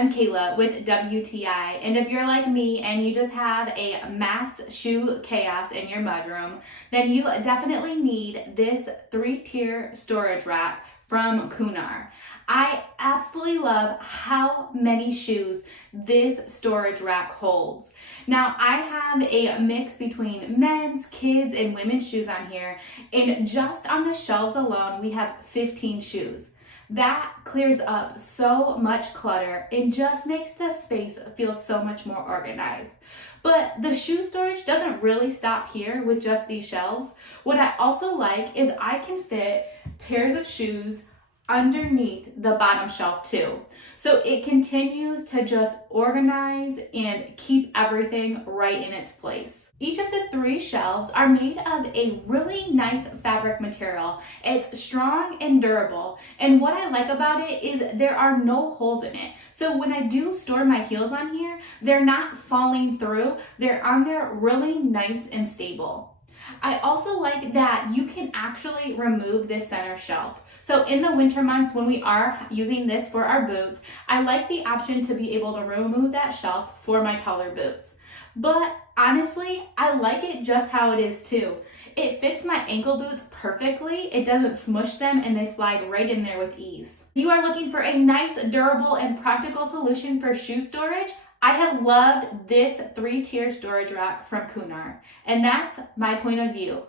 I'm Kayla with WTI, and if you're like me and you just have a mass shoe chaos in your mudroom, then you definitely need this 3-tier storage rack from Coonoor. I absolutely love how many shoes this storage rack holds. Now, I have a mix between men's, kids, and women's shoes on here, and just on the shelves alone, we have 15 shoes. That clears up so much clutter and just makes the space feel so much more organized. But the shoe storage doesn't really stop here with just these shelves. What I also like is I can fit pairs of shoes underneath the bottom shelf too. So it continues to just organize and keep everything right in its place. Each of the 3 shelves are made of a really nice fabric material. It's strong and durable. And what I like about it is there are no holes in it. So when I do store my heels on here, they're not falling through. They're on there really nice and stable. I also like that you can actually remove this center shelf. So in the winter months when we are using this for our boots, I like the option to be able to remove that shelf for my taller boots. But honestly, I like it just how it is too. It fits my ankle boots perfectly. It doesn't smush them and they slide right in there with ease. If you are looking for a nice, durable, and practical solution for shoe storage, I have loved this 3-tier storage rack from Coonoor, and that's my point of view.